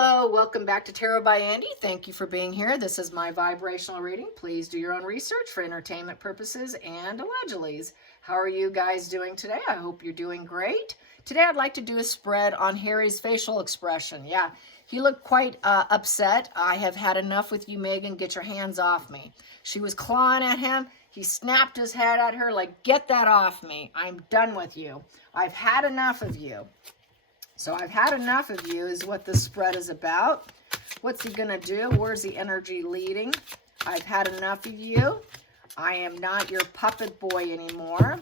Hello, welcome back to Tarot by Andy. Thank you for being here. This is my vibrational reading. Please do your own research for entertainment purposes and allegedly. How are you guys doing today? I hope you're doing great. Today I'd like to do a spread on Harry's facial expression. Yeah, he looked quite upset. I have had enough with you, Megan. Get your hands off me. She was clawing at him. He snapped his head at her like, get that off me. I'm done with you. I've had enough of you. So I've had enough of you is what this spread is about. What's he going to do? Where's the energy leading? I've had enough of you. I am not your puppet boy anymore.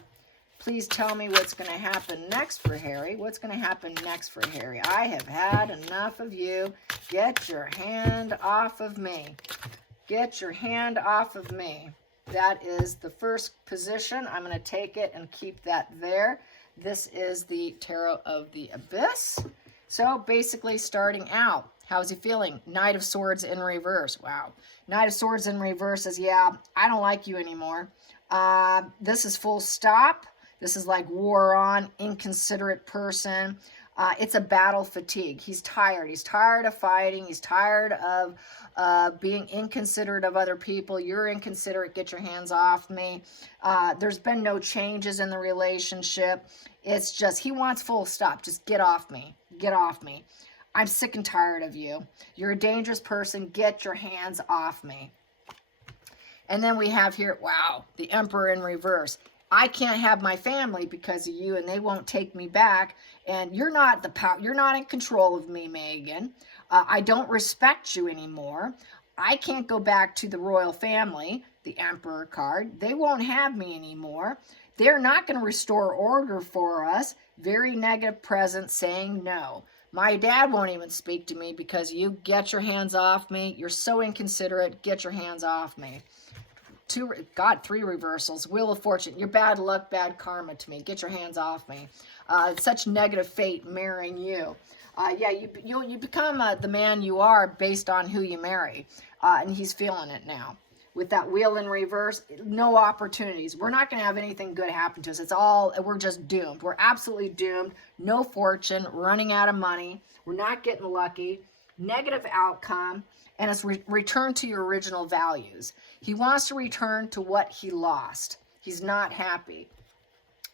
Please tell me what's going to happen next for Harry. What's going to happen next for Harry? I have had enough of you. Get your hand off of me. Get your hand off of me. That is the first position. I'm going to take it and keep that there. This is the Tarot of the Abyss. So basically starting out, how's he feeling? Knight of Swords in reverse. Wow. Knight of Swords in reverse says, yeah, I don't like you anymore. This is full stop. This is like war on, inconsiderate person. It's a battle fatigue. He's tired. He's tired of fighting. He's tired of being inconsiderate of other people. You're inconsiderate. Get your hands off me. There's been no changes in the relationship. It's just he wants full stop. Just get off me. Get off me. I'm sick and tired of you. You're a dangerous person. Get your hands off me. And then we have here, wow, the Emperor in reverse. I can't have my family because of you, and they won't take me back. And you're not the power. You're not in control of me, Megan. I don't respect you anymore. I can't go back to the royal family, the Emperor card. They won't have me anymore. They're not going to restore order for us. Very negative presence saying no. My dad won't even speak to me because you. Get your hands off me. You're so inconsiderate. Get your hands off me. Three reversals. Wheel of Fortune. You're bad luck, bad karma to me. Get your hands off me. Such negative fate marrying you. Yeah, you become the man you are based on who you marry. And he's feeling it now. With that wheel in reverse, no opportunities. We're not going to have anything good happen to us. We're just doomed. We're absolutely doomed. No fortune, running out of money. We're not getting lucky. Negative outcome. And it's return to your original values. He wants to return to what he lost. He's not happy.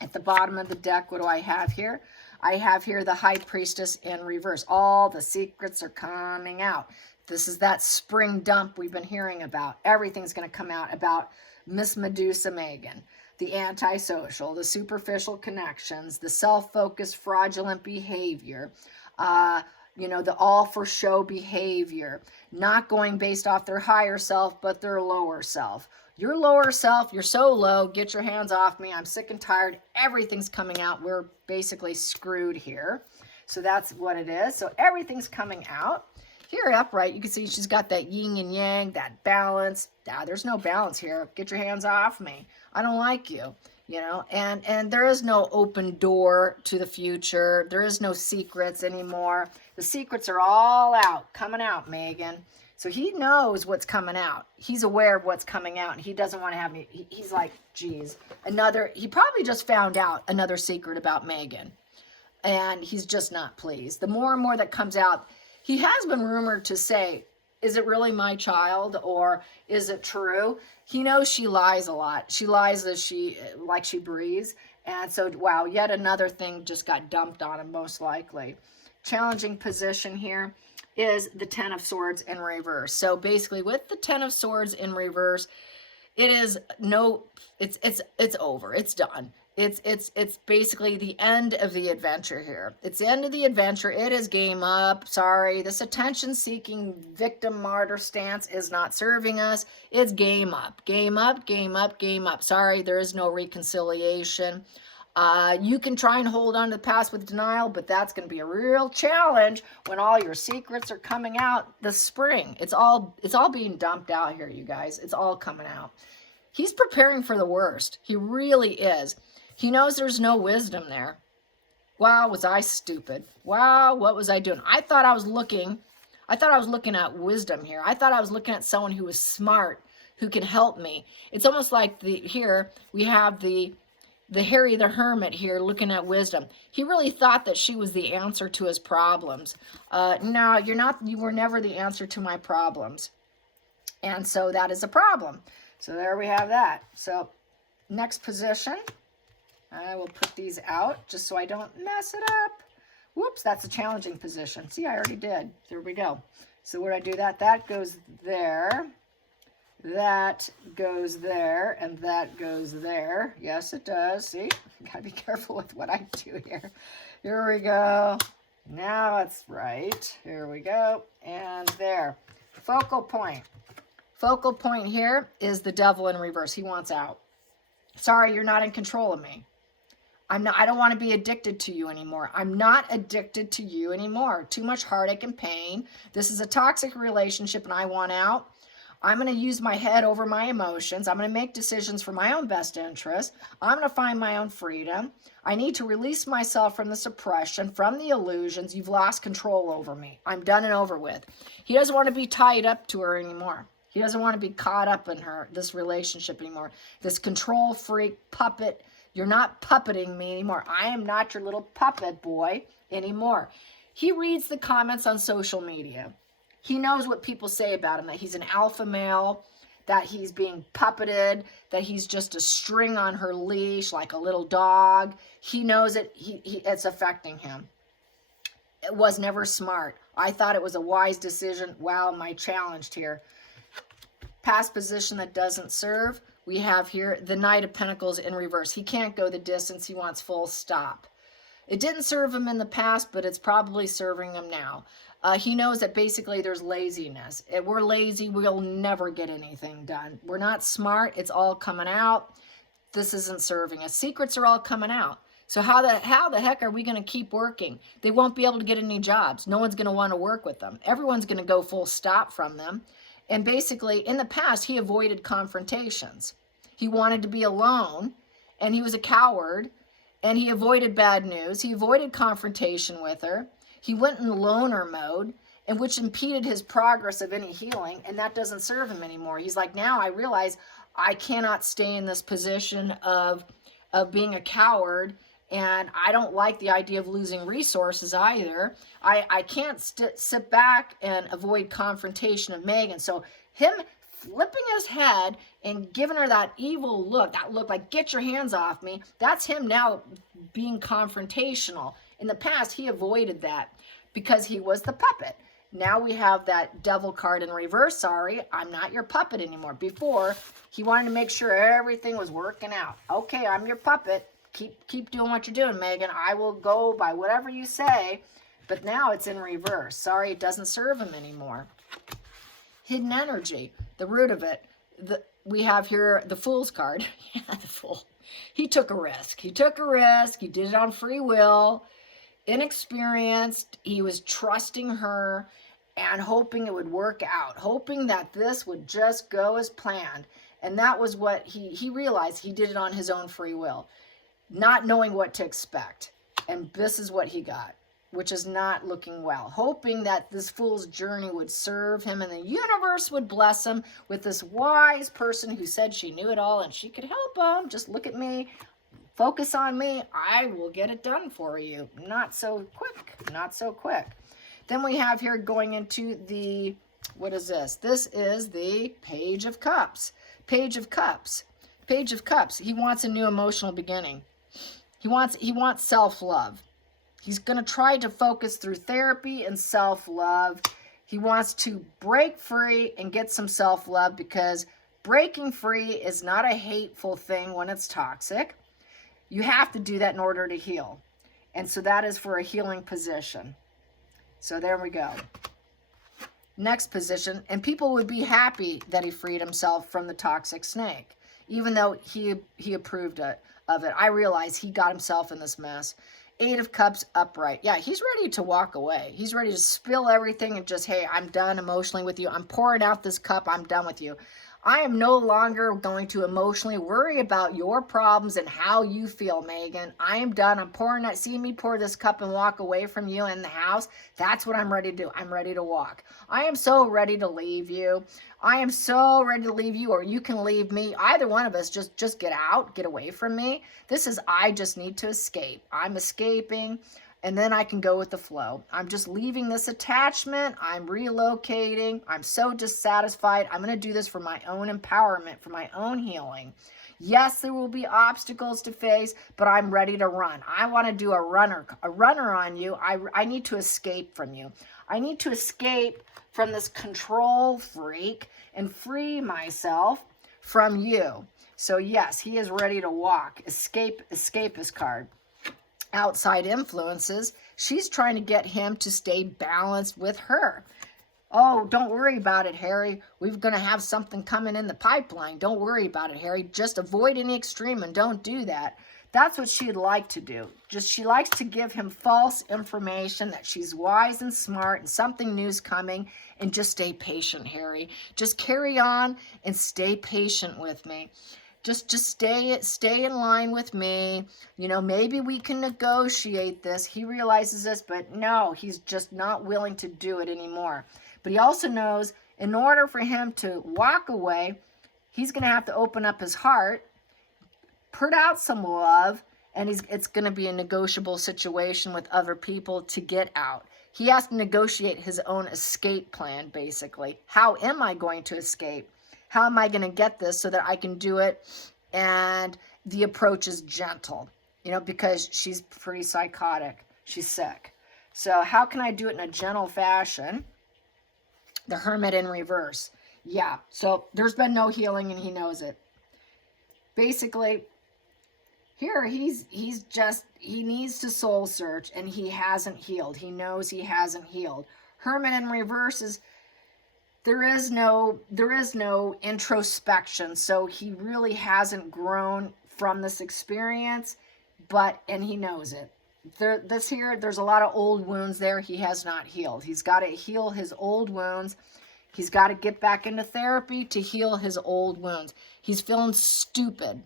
At the bottom of the deck, what do I have here? I have here the High Priestess in reverse. All the secrets are coming out. This is that spring dump we've been hearing about. Everything's going to come out about Miss Medusa Megan. The antisocial, the superficial connections, the self-focused fraudulent behavior, the all for show behavior, not going based off their higher self, but their lower self. Your lower self, you're so low, get your hands off me. I'm sick and tired. Everything's coming out. We're basically screwed here. So that's what it is. So everything's coming out. Here upright, you can see she's got that yin and yang, that balance. There's no balance here. Get your hands off me. I don't like you. And there is no open door to the future. There is no secrets anymore. The secrets are all out, coming out, Megan. So he knows what's coming out. He's aware of what's coming out, and he doesn't want to have me. He's like, geez, he probably just found out another secret about Megan, and he's just not pleased. The more and more that comes out, he has been rumored to say, is it really my child, or is it true? He knows she lies a lot. She lies as she breathes. And so, wow, yet another thing just got dumped on him, most likely. Challenging position here is the Ten of Swords in reverse. So basically, with the Ten of Swords in reverse, it's over. It's done. It's basically the end of the adventure here. It's the end of the adventure. It is game up. Sorry, this attention-seeking victim martyr stance is not serving us. It's game up. Game up, game up, game up. Sorry, there is no reconciliation. You can try and hold on to the past with denial, but that's going to be a real challenge when all your secrets are coming out this spring. It's all being dumped out here, you guys. It's all coming out. He's preparing for the worst. He really is. He knows there's no wisdom there. Wow, was I stupid? Wow, what was I doing? I thought I was looking at wisdom here. I thought I was looking at someone who was smart, who can help me. It's almost like here we have the the Harry the Hermit here looking at wisdom. He really thought that she was the answer to his problems. No, you're not. You were never the answer to my problems. And so that is a problem. So there we have that. So next position, I will put these out just so I don't mess it up. Whoops, that's a challenging position. See, I already did. There we go. So where I do that, that goes there. That goes there, and that goes there. Yes, it does. See, gotta be careful with what I do here. Here we go. Now it's right. Here we go. And there. Focal point. Focal point here is the devil in reverse. He wants out. Sorry, you're not in control of me. I don't want to be addicted to you anymore. I'm not addicted to you anymore. Too much heartache and pain. This is a toxic relationship and I want out. I'm going to use my head over my emotions. I'm going to make decisions for my own best interest. I'm going to find my own freedom. I need to release myself from the suppression, from the illusions. You've lost control over me. I'm done and over with. He doesn't want to be tied up to her anymore. He doesn't want to be caught up in this relationship anymore. This control freak puppet. You're not puppeting me anymore. I am not your little puppet boy anymore. He reads the comments on social media. He knows what people say about him, that he's an alpha male, that he's being puppeted, that he's just a string on her leash like a little dog. He knows it. It's affecting him. It was never smart. I thought it was a wise decision. Wow, am I challenged here? Past position that doesn't serve. We have here the Knight of Pentacles in reverse. He can't go the distance. He wants full stop. It didn't serve him in the past, but it's probably serving him now. He knows that basically there's laziness. If we're lazy, we'll never get anything done. We're not smart. It's all coming out. This isn't serving us. Secrets are all coming out. So how the heck are we going to keep working? They won't be able to get any jobs. No one's going to want to work with them. Everyone's going to go full stop from them. And basically, in the past, he avoided confrontations. He wanted to be alone, and he was a coward, and he avoided bad news. He avoided confrontation with her. He went in loner mode, and which impeded his progress of any healing, and that doesn't serve him anymore. He's like, now I realize I cannot stay in this position of being a coward, and I don't like the idea of losing resources either. I can't sit back and avoid confrontation of Megan. So him flipping his head and giving her that evil look, that look like, get your hands off me, that's him now being confrontational. In the past, he avoided that because he was the puppet. Now we have that devil card in reverse. Sorry, I'm not your puppet anymore. Before, he wanted to make sure everything was working out. Okay, I'm your puppet. Keep doing what you're doing, Megan. I will go by whatever you say. But now it's in reverse. Sorry, it doesn't serve him anymore. Hidden energy, the root of it. We have here the Fool's card. Yeah, the Fool. He took a risk. He took a risk. He did it on free will. Inexperienced. He was trusting her and hoping it would work out, hoping that this would just go as planned. And that was what he realized. He did it on his own free will, not knowing what to expect. And this is what he got, which is not looking well, hoping that this fool's journey would serve him and the universe would bless him with this wise person who said she knew it all and she could help him. Just look at me. Focus on me. I will get it done for you. Not so quick. Not so quick. Then we have here going into the, what is this? This is the Page of Cups. Page of Cups. Page of Cups. He wants a new emotional beginning. He wants self-love. He's going to try to focus through therapy and self-love. He wants to break free and get some self-love because breaking free is not a hateful thing when it's toxic. You have to do that in order to heal. And so that is for a healing position. So there we go. Next position. And people would be happy that he freed himself from the toxic snake. Even though he approved of it. I realize he got himself in this mess. 8 of Cups upright. Yeah, he's ready to walk away. He's ready to spill everything and just, hey, I'm done emotionally with you. I'm pouring out this cup. I'm done with you. I am no longer going to emotionally worry about your problems and how you feel, Megan. I am done. I'm pouring that. See me pour this cup and walk away from you in the house. That's what I'm ready to do. I'm ready to walk. I am so ready to leave you. I am so ready to leave you, or you can leave me. Either one of us, just get out, get away from me. This is, I just need to escape. I'm escaping. And then I can go with the flow. I'm just leaving this attachment. I'm relocating. I'm so dissatisfied. I'm going to do this for my own empowerment, for my own healing. Yes, there will be obstacles to face, but I'm ready to run. I want to do a runner on you. I need to escape from you. I need to escape from this control freak and free myself from you. So yes, he is ready to walk. Escapist card. Outside influences, she's trying to get him to stay balanced with her. Oh, don't worry about it, Harry. We're going to have something coming in the pipeline. Don't worry about it, Harry. Just avoid any extreme and don't do that. That's what she'd like to do. Just she likes to give him false information that she's wise and smart and something new's coming, and just stay patient, Harry. Just carry on and stay patient with me. Just stay in line with me. You know, maybe we can negotiate this. He realizes this, but no, he's just not willing to do it anymore. But he also knows in order for him to walk away, he's going to have to open up his heart, put out some love, and it's going to be a negotiable situation with other people to get out. He has to negotiate his own escape plan, basically. How am I going to escape? How am I going to get this so that I can do it? And the approach is gentle, you know, because she's pretty psychotic. She's sick. So how can I do it in a gentle fashion? The Hermit in reverse. Yeah, so there's been no healing and he knows it. Basically, here he needs to soul search and he hasn't healed. He knows he hasn't healed. Hermit in reverse is, there is no introspection, so he really hasn't grown from this experience, and he knows it. There's a lot of old wounds there he has not healed. He's got to heal his old wounds. He's got to get back into therapy to heal his old wounds. He's feeling stupid,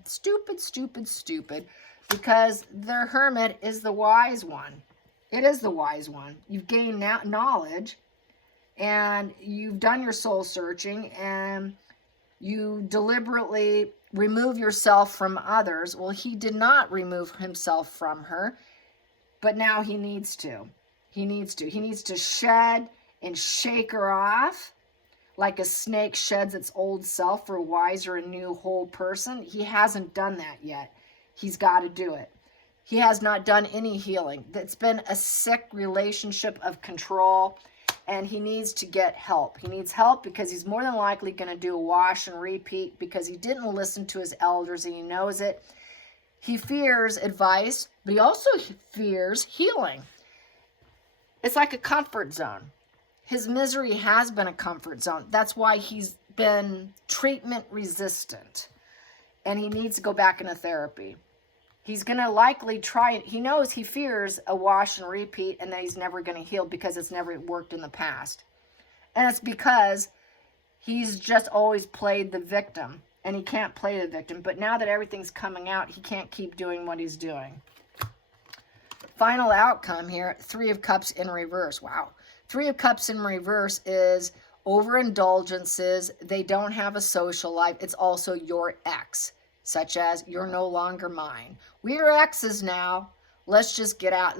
because the Hermit is the wise one. It is the wise one. You've gained knowledge, and you've done your soul searching, and you deliberately remove yourself from others. Well, he did not remove himself from her, but now he needs to. He needs to shed and shake her off like a snake sheds its old self for a wiser and new whole person. He hasn't done that yet. He's got to do it. He has not done any healing. It's been a sick relationship of control, and he needs to get help. He needs help because he's more than likely going to do a wash and repeat because he didn't listen to his elders and he knows it. He fears advice, but he also fears healing. It's like a comfort zone. His misery has been a comfort zone. That's why he's been treatment resistant, and he needs to go back into therapy. He's going to likely try it. He knows he fears a wash and repeat and that he's never going to heal because it's never worked in the past. And it's because he's just always played the victim, and he can't play the victim. But now that everything's coming out, he can't keep doing what he's doing. Final outcome here, 3 of Cups in reverse. Wow. 3 of Cups in reverse is overindulgences. They don't have a social life. It's also your ex, such as you're no longer mine. We're exes now. Let's just get out.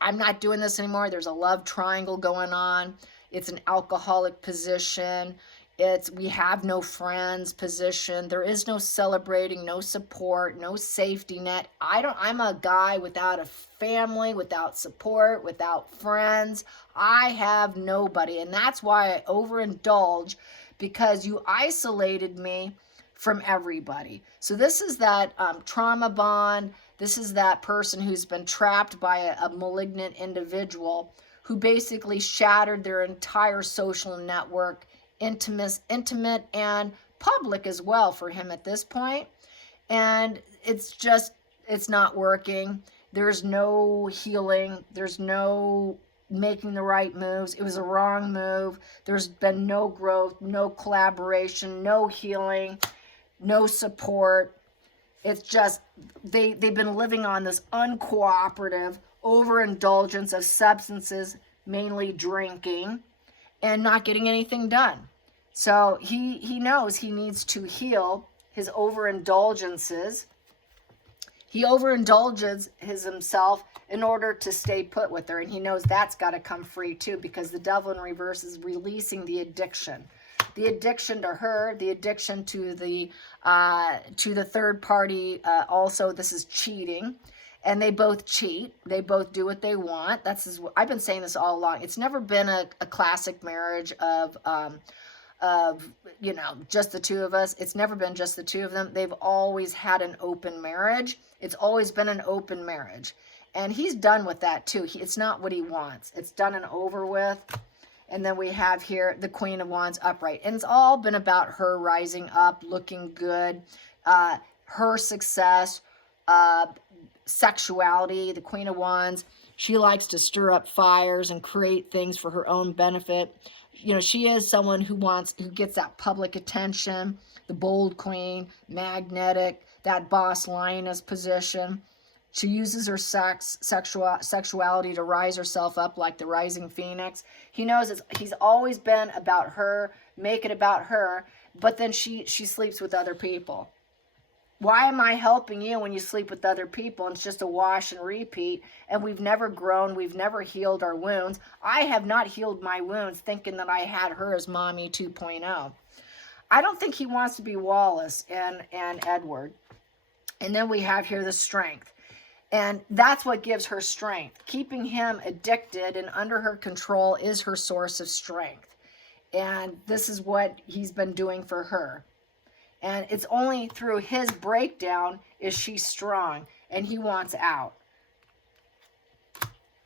I'm not doing this anymore. There's a love triangle going on. It's an alcoholic position. It's we have no friends position. There is no celebrating, no support, no safety net. I'm a guy without a family, without support, without friends. I have nobody. And that's why I overindulge, because you isolated me from everybody. So this is that trauma bond. This is that person who's been trapped by a malignant individual who basically shattered their entire social network, intimate and public as well for him at this point. And it's not working. There's no healing. There's no making the right moves. It was a wrong move. There's been no growth, no collaboration, no healing, no support. It's just they've been living on this uncooperative overindulgence of substances, mainly drinking, and not getting anything done. So he knows he needs to heal his overindulgences. He overindulges himself in order to stay put with her, and he knows that's got to come free too, because the devil in reverse is releasing the addiction. The addiction to her, the addiction to the third party. Also, this is cheating, and they both cheat. They both do what they want. I've been saying this all along. It's never been a classic marriage of just the two of us. It's never been just the two of them. They've always had an open marriage. It's always been an open marriage, and he's done with that too. It's not what he wants. It's done and over with. And then we have here the Queen of Wands upright. And it's all been about her rising up, looking good, her success, sexuality. The Queen of Wands, she likes to stir up fires and create things for her own benefit. She is someone who gets that public attention, the bold queen, magnetic, that boss lioness position. She uses her sexuality to rise herself up like the rising phoenix. He knows he's always been about her, make it about her, but then she sleeps with other people. Why am I helping you when you sleep with other people? And it's just a wash and repeat, and we've never grown, we've never healed our wounds. I have not healed my wounds thinking that I had her as Mommy 2.0. I don't think he wants to be Wallace and Edward. And then we have here the strength. And that's what gives her strength. Keeping him addicted and under her control is her source of strength. And this is what he's been doing for her. And it's only through his breakdown is she strong, and he wants out.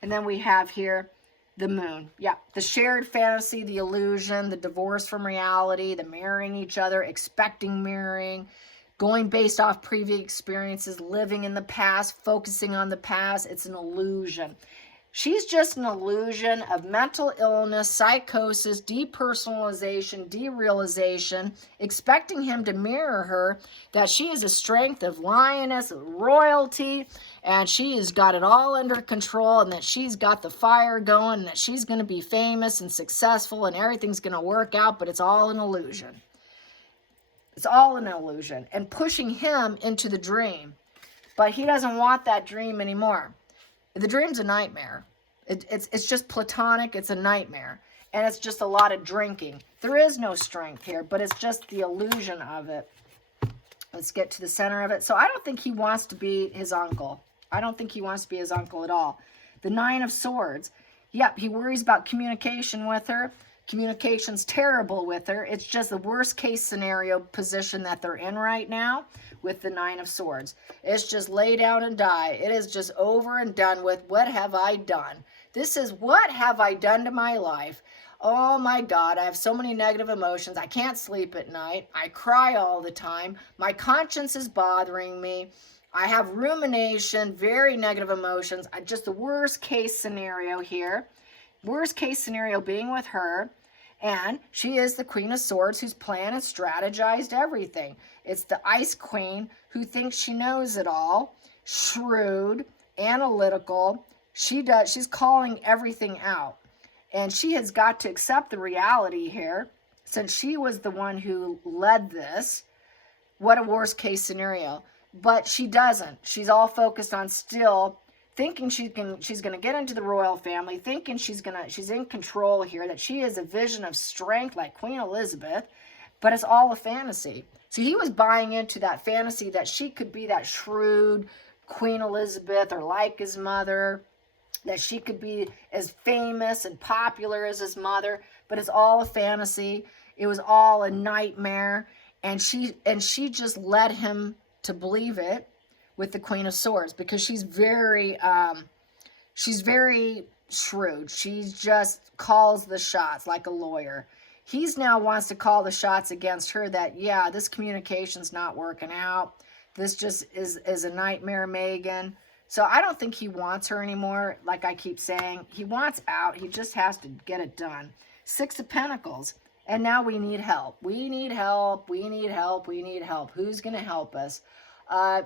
And then we have here the moon. Yeah, the shared fantasy, the illusion, the divorce from reality, the marrying each other, expecting marrying, going based off previous experiences, living in the past, focusing on the past. It's an illusion. She's just an illusion of mental illness, psychosis, depersonalization, derealization, expecting him to mirror her, that she is a strength of lioness, royalty, and she has got it all under control, and that she's got the fire going, and that she's going to be famous and successful, and everything's going to work out, but it's all an illusion. It's all an illusion, and pushing him into the dream. But he doesn't want that dream anymore. The dream's a nightmare. It's just platonic. It's a nightmare. And it's just a lot of drinking. There is no strength here, but it's just the illusion of it. Let's get to the center of it. So I don't think he wants to be his uncle. I don't think he wants to be his uncle at all. The Nine of Swords. Yep, he worries about communication with her. Communication's terrible with her. It's just the worst case scenario position that they're in right now with the Nine of Swords. It's just lay down and die. It is just over and done with. What have I done? This is what have I done to my life? Oh my God, I have so many negative emotions. I can't sleep at night. I cry all the time. My conscience is bothering me. I have rumination, very negative emotions. Just the worst case scenario here. Worst case scenario being with her. And she is the Queen of Swords who's planned and strategized everything. It's the Ice Queen who thinks she knows it all. Shrewd, analytical. She's calling everything out. And she has got to accept the reality here, since she was the one who led this. What a worst case scenario. But she doesn't. She's all focused on still thinking she's going to get into the royal family, thinking she's in control here, that she is a vision of strength like Queen Elizabeth, but it's all a fantasy. So he was buying into that fantasy that she could be that shrewd Queen Elizabeth or like his mother, that she could be as famous and popular as his mother, but it's all a fantasy. It was all a nightmare, and she just led him to believe it with the Queen of Swords, because she's very shrewd. She just calls the shots like a lawyer. He's now wants to call the shots against her that, yeah, this communication's not working out. This just is a nightmare, Megan. So I don't think he wants her anymore. Like I keep saying, he wants out. He just has to get it done. Six of Pentacles. And now we need help. We need help. We need help. We need help. Who's going to help us?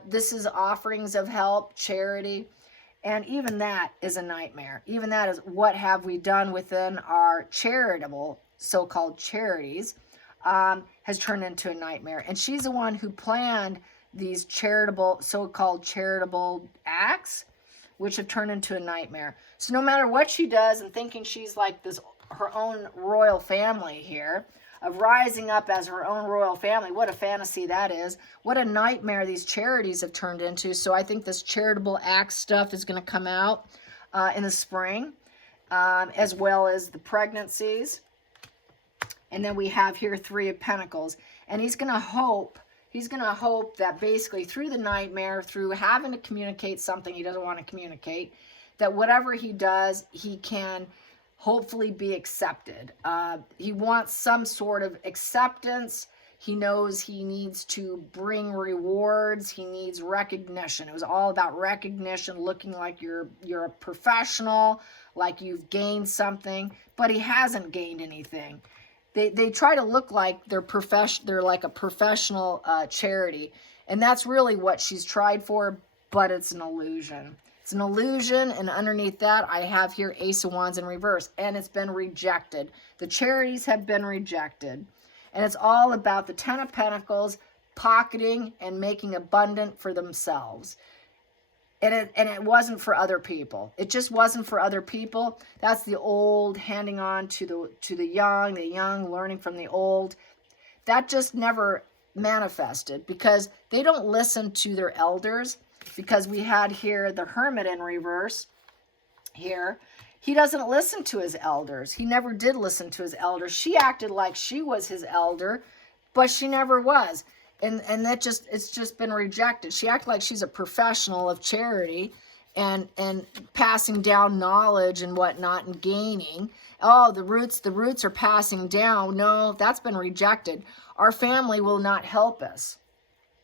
This is offerings of help, charity. And even that is a nightmare. Even that is, what have we done within our charitable, so-called charities, has turned into a nightmare. And she's the one who planned these charitable, so-called charitable acts, which have turned into a nightmare. So no matter what she does, and thinking she's like this, her own royal family here, of rising up as her own royal family, what a fantasy that is. What a nightmare these charities have turned into. So I think this charitable act stuff is going to come out in the spring, as well as the pregnancies. And then we have here Three of Pentacles. And he's going to hope that basically through the nightmare, through having to communicate something he doesn't want to communicate, that whatever he does, he can hopefully be accepted. He wants some sort of acceptance. He knows he needs to bring rewards. He needs recognition. It was all about recognition, looking like you're a professional, like you've gained something, but he hasn't gained anything. They try to look like they're like a professional charity, and that's really what she's tried for, but it's an illusion. It's an illusion, and underneath that, I have here Ace of Wands in reverse, and it's been rejected. The charities have been rejected, and it's all about the Ten of Pentacles pocketing and making abundant for themselves. And it wasn't for other people. It just wasn't for other people. That's the old handing on to the young learning from the old. That just never manifested because they don't listen to their elders. Because we had here the Hermit in reverse here. He doesn't listen to his elders. He never did listen to his elders. She acted like she was his elder, but she never was. And it's just been rejected. She acted like she's a professional of charity and passing down knowledge and whatnot and gaining. Oh, the roots are passing down. No, that's been rejected. Our family will not help us.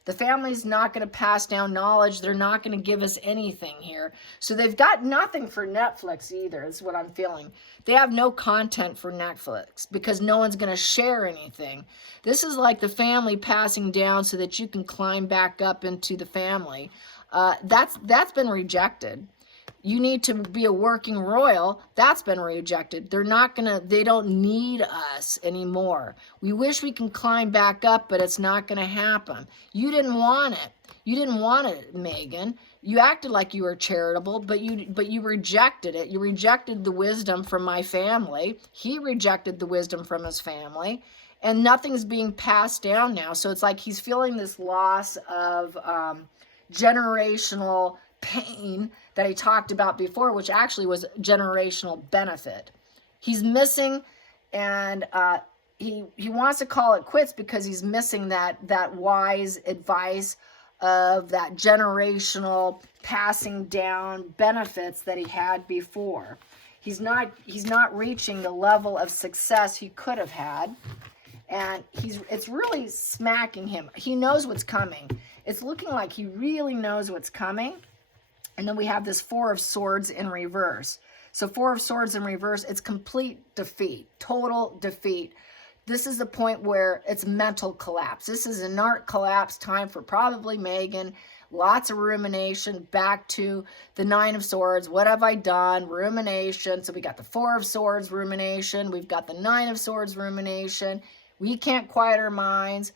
The family's not going to pass down knowledge. They're not going to give us anything here. So they've got nothing for Netflix either, is what I'm feeling. They have no content for Netflix because no one's going to share anything. This is like the family passing down so that you can climb back up into the family. That's been rejected. You need to be a working royal. That's been rejected. They don't need us anymore. We wish we can climb back up, but it's not going to happen. You didn't want it. You didn't want it, Megan. You acted like you were charitable, but you rejected it. You rejected the wisdom from my family. He rejected the wisdom from his family, and nothing's being passed down now. So it's like he's feeling this loss of generational pain that he talked about before, which actually was generational benefit. He's missing, and he wants to call it quits because he's missing that wise advice of that generational passing down benefits that he had before. He's not reaching the level of success he could have had, and it's really smacking him. He knows what's coming. It's looking like he really knows what's coming. And then we have this Four of Swords in reverse. So Four of Swords in reverse, it's complete defeat, total defeat. This is the point where it's mental collapse. This is an art collapse time for probably Megan. Lots of rumination, back to the Nine of Swords. What have I done? Rumination. So we got the Four of Swords rumination. We've got the Nine of Swords rumination. We can't quiet our minds.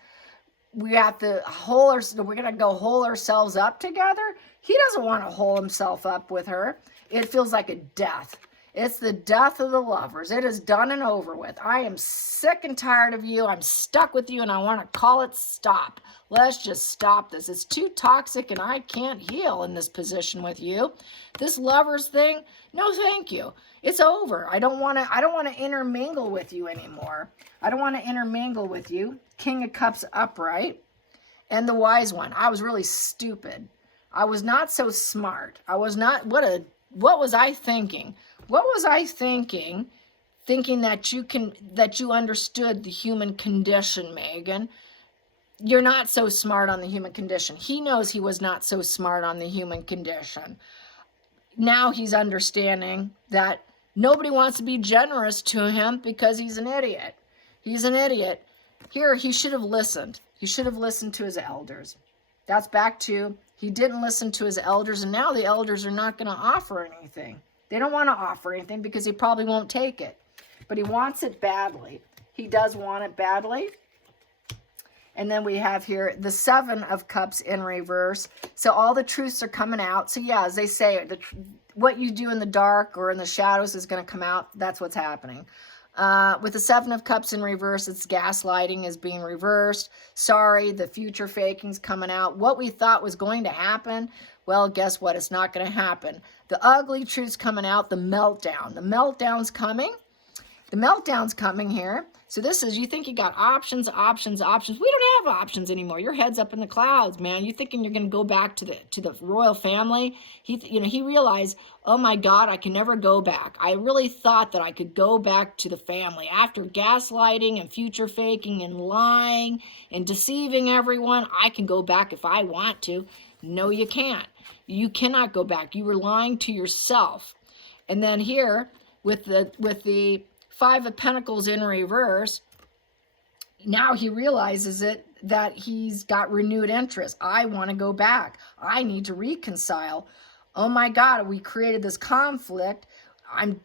We have to we're going to go hole ourselves up together. He doesn't want to hole himself up with her. It feels like a death. It's the death of the lovers. It is done and over with. I am sick and tired of you. I'm stuck with you, and I want to call it stop. Let's just stop this. It's too toxic, and I can't heal in this position with you. This lovers thing, no thank you. It's over. I don't want to intermingle with you anymore. I don't want to intermingle with you. King of Cups upright. And the Wise One. I was really stupid. I was not so smart. I was not, what was I thinking? What was I thinking? Thinking that you understood the human condition, Megan. you're not so smart on the human condition. He knows he was not so smart on the human condition. Now he's understanding that nobody wants to be generous to him because he's an idiot. He's an idiot. Here, he should have listened. He should have listened to his elders. That's back to, he didn't listen to his elders, and now the elders are not going to offer anything. They don't want to offer anything because he probably won't take it. But he wants it badly. He does want it badly. And then we have here the 7 of Cups in reverse. So all the truths are coming out. So yeah, as they say, what you do in the dark or in the shadows is going to come out. That's what's happening. With the 7 of Cups in reverse, it's gaslighting is being reversed. Sorry, the future faking's coming out. What we thought was going to happen, well, guess what? It's not going to happen. The ugly truth's coming out, the meltdown. The meltdown's coming. The meltdown's coming here. So this is, you think you got options, options, options. We don't have options anymore. Your head's up in the clouds, man. You thinking you're going to go back to the royal family? He realized, oh my God, I can never go back. I really thought that I could go back to the family after gaslighting and future faking and lying and deceiving everyone. I can go back if I want to. No, you can't. You cannot go back. You were lying to yourself. And then here with the 5 of Pentacles in reverse, now he realizes that he's got renewed interest. I want to go back. I need to reconcile. Oh my God, we created this conflict. I'm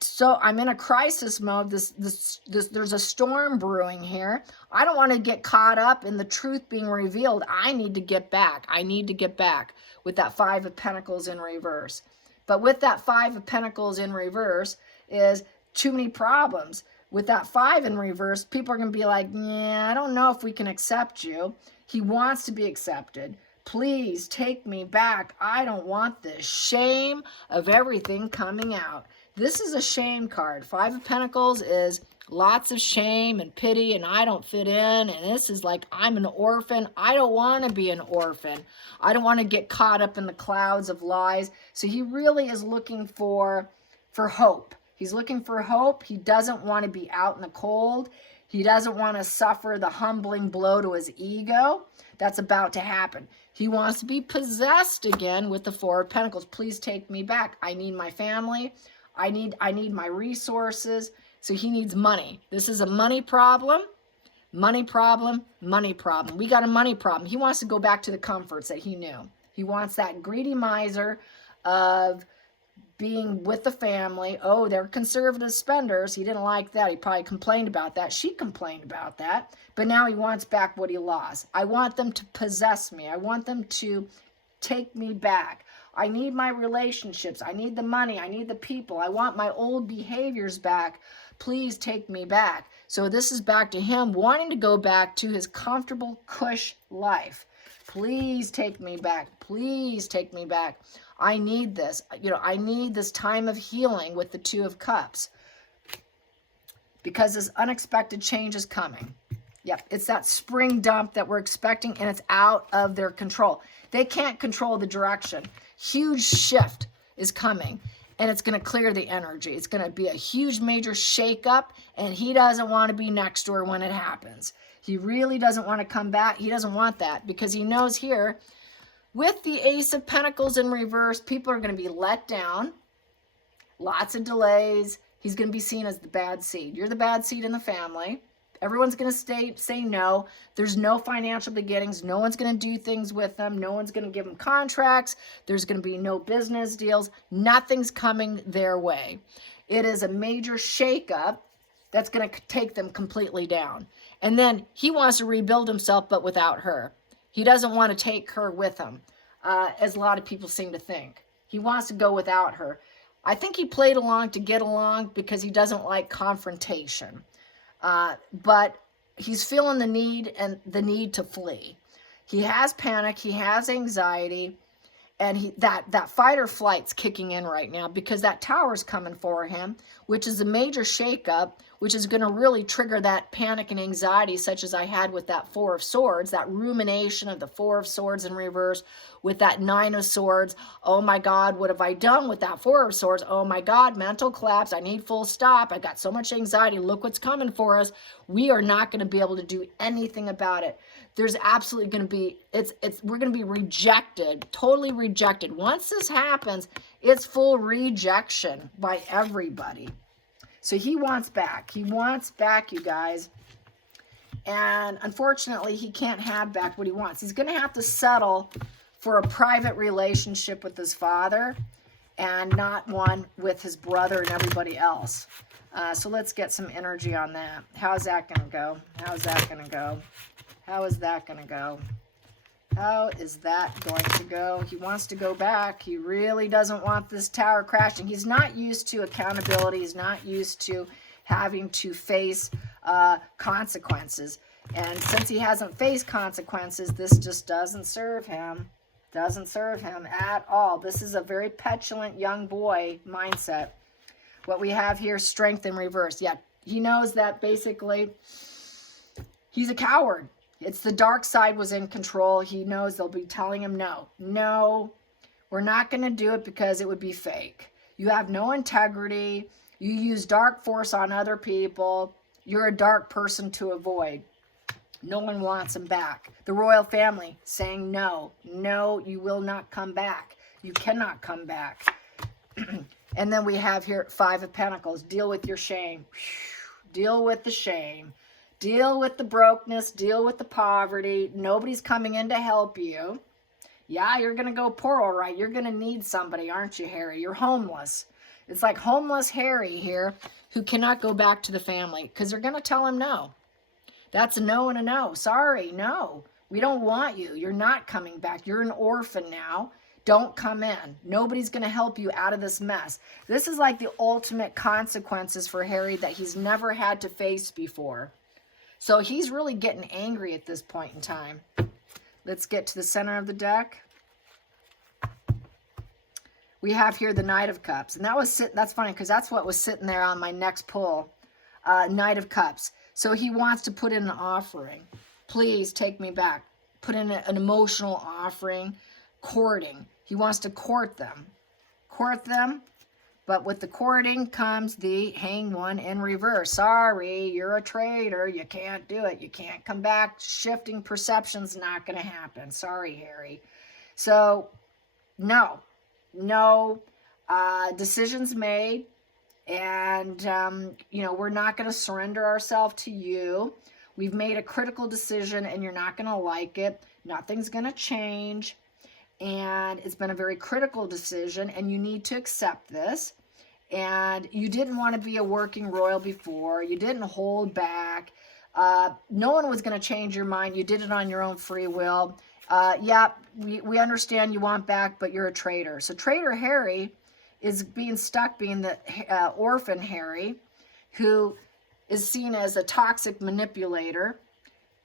in a crisis mode. There's a storm brewing here. I don't want to get caught up in the truth being revealed. I need to get back. I need to get back with that 5 of Pentacles in reverse. But with that 5 of Pentacles in reverse is too many problems. With that 5 in reverse, people are going to be like, yeah, I don't know if we can accept you. He wants to be accepted. Please take me back. I don't want this shame of everything coming out. This is a shame card. 5 of Pentacles is lots of shame and pity, and I don't fit in. And this is like, I'm an orphan. I don't want to be an orphan. I don't want to get caught up in the clouds of lies. So he really is looking for hope. He's looking for hope. He doesn't want to be out in the cold. He doesn't want to suffer the humbling blow to his ego. That's about to happen. He wants to be possessed again with the 4 of Pentacles. Please take me back. I need my family. I need my resources. So he needs money. This is a money problem. Money problem. Money problem. We got a money problem. He wants to go back to the comforts that he knew. He wants that greedy miser of being with the family. Oh, they're conservative spenders. He didn't like that. He probably complained about that. She complained about that. But now he wants back what he lost. I want them to possess me. I want them to take me back. I need my relationships. I need the money. I need the people. I want my old behaviors back. Please take me back. So this is back to him wanting to go back to his comfortable, cush life. Please take me back. Please take me back. I need this. I need this time of healing with the 2 of Cups. Because this unexpected change is coming. Yep, it's that spring dump that we're expecting, and it's out of their control. They can't control the direction. Huge shift is coming, and it's going to clear the energy. It's going to be a huge, major shakeup, and he doesn't want to be next door when it happens. He really doesn't want to come back. He doesn't want that because he knows here, with the Ace of Pentacles in reverse, people are going to be let down. Lots of delays. He's going to be seen as the bad seed. You're the bad seed in the family. Everyone's going to say no. There's no financial beginnings. No one's going to do things with them. No one's going to give them contracts. There's going to be no business deals. Nothing's coming their way. It is a major shakeup that's going to take them completely down. And then he wants to rebuild himself, but without her. He doesn't want to take her with him, as a lot of people seem to think. He wants to go without her. I think he played along to get along because he doesn't like confrontation. But he's feeling the need to flee. He has panic. He has anxiety. And that fight or flight's kicking in right now because that tower's coming for him, which is a major shakeup which is going to really trigger that panic and anxiety, such as I had with that Four of Swords, that rumination of the Four of Swords in reverse with that Nine of Swords. Oh my God, what have I done with that Four of Swords? Oh my God, mental collapse. I need full stop. I got so much anxiety. Look what's coming for us. We are not going to be able to do anything about it. There's absolutely going to be, we're going to be rejected, totally rejected. Once this happens, it's full rejection by everybody. So he wants back. He wants back, you guys. And unfortunately, he can't have back what he wants. He's going to have to settle for a private relationship with his father and not one with his brother and everybody else. So let's get some energy on that. How's that going to go? How's that going to go? How is that going to go? How is that going to go? He wants to go back. He really doesn't want this tower crashing. He's not used to accountability. He's not used to having to face consequences. And since he hasn't faced consequences, this just doesn't serve him. Doesn't serve him at all. This is a very petulant young boy mindset. What we have here, strength in reverse. Yeah, he knows that basically he's a coward. It's the dark side was in control. He knows they'll be telling him no. No, we're not going to do it because it would be fake. You have no integrity. You use dark force on other people. You're a dark person to avoid. No one wants him back. The royal family saying no. No, you will not come back. You cannot come back. And then we have here Five of Pentacles. Deal with your shame. Deal with the shame. Deal with the brokenness, deal with the poverty. Nobody's coming in to help you. Yeah, you're going to go poor, all right. You're going to need somebody, aren't you, Harry? You're homeless. It's like homeless Harry here who cannot go back to the family because they're going to tell him no. That's a no and a no. Sorry, no. We don't want you. You're not coming back. You're an orphan now. Don't come in. Nobody's going to help you out of this mess. This is like the ultimate consequences for Harry that he's never had to face before. So he's really getting angry at this point in time. Let's get to the center of the deck. We have here the Knight of Cups. And that's funny because that's what was sitting there on my next pull. Knight of Cups. So he wants to put in an offering. Please take me back. Put in an emotional offering. Courting. He wants to court them. Court them. But with the courting comes the Hanged One in reverse. Sorry, you're a traitor. You can't do it. You can't come back. Shifting perception's not going to happen. Sorry, Harry. So, no. Decisions made. And, we're not going to surrender ourselves to you. We've made a critical decision and you're not going to like it. Nothing's going to change. And it's been a very critical decision and you need to accept this. And you didn't want to be a working royal before. You didn't hold back. No one was going to change your mind. You did it on your own free will. We understand you want back, but you're a traitor. So traitor Harry is being stuck being the orphan Harry, who is seen as a toxic manipulator,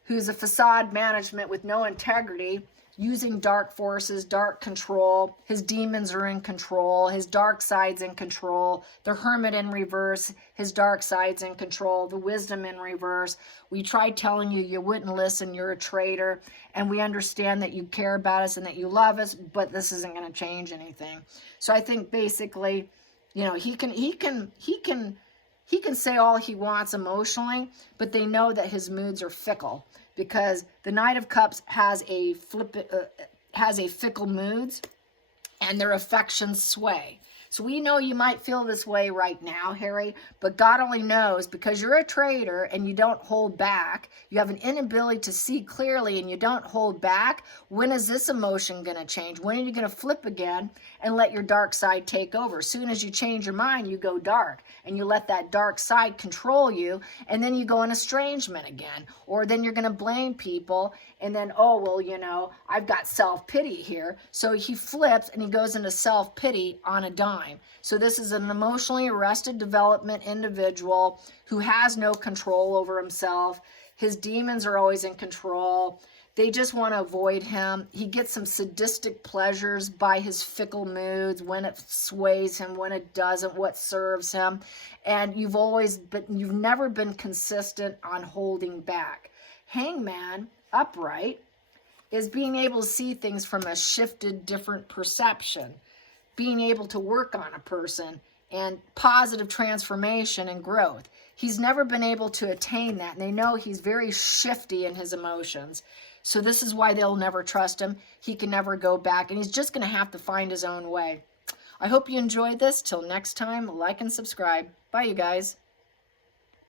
who's a facade management with no integrity, using dark forces, dark control. His demons are in control. His dark side's in control. The Hermit in reverse. His dark side's in control. The Wisdom in reverse. We tried telling you, you wouldn't listen. You're a traitor. And we understand that you care about us and that you love us, but this isn't going to change anything. So I think basically, he can say all he wants emotionally, but they know that his moods are fickle. Because the Knight of Cups has a fickle moods and their affections sway. So we know you might feel this way right now, Harry, but God only knows because you're a traitor and you don't hold back. You have an inability to see clearly and you don't hold back. When is this emotion going to change? When are you going to flip again and let your dark side take over? As soon as you change your mind, you go dark and you let that dark side control you, and then you go in estrangement again. Or then you're going to blame people and then, I've got self-pity here. So he flips and he goes into self-pity on a dime. So this is an emotionally arrested development individual who has no control over himself. His demons are always in control. They just want to avoid him. He gets some sadistic pleasures by his fickle moods, when it sways him, when it doesn't, what serves him. And you've never been consistent on holding back. Hangman, upright, is being able to see things from a shifted, different perception, being able to work on a person and positive transformation and growth. He's never been able to attain that, and they know he's very shifty in his emotions. So this is why they'll never trust him. He can never go back, and he's just going to have to find his own way. I hope you enjoyed this. Till next time, like and subscribe. Bye, you guys.